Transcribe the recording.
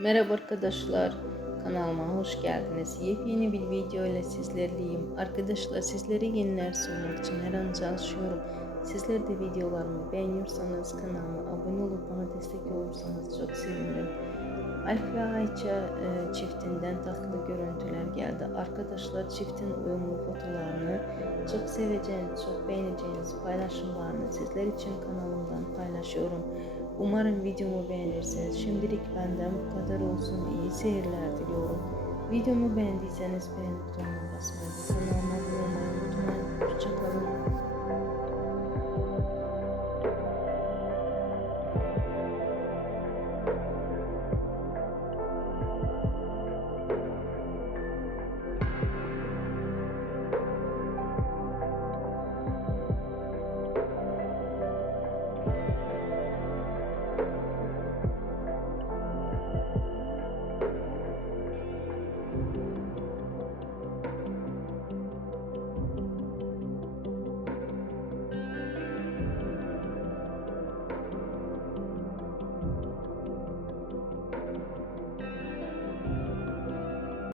Merhaba arkadaşlar, kanalıma hoş geldiniz. Yepyeni bir video ile sizlerleyim. Arkadaşlar sizlere yeniler sunmak için her an çalışıyorum. Sizler de videolarımı beğeniyorsanız kanalıma abone olup bana destek olursanız çok sevinirim. Alp ve Ayça e, çiftinden tatlı görüntüler geldi. Arkadaşlar çiftin uyumlu fotolarını çok seveceğiniz, çok beğeneceğiniz paylaşımlarını sizler için kanalımdan paylaşıyorum. Umarım videomu beğenirsiniz. Şimdilik benden bu kadar olsun. İyi seyirler diliyorum. Videomu beğendiyseniz beğen butonuna basmayı ve kanalıma abone olmayı unutmayın.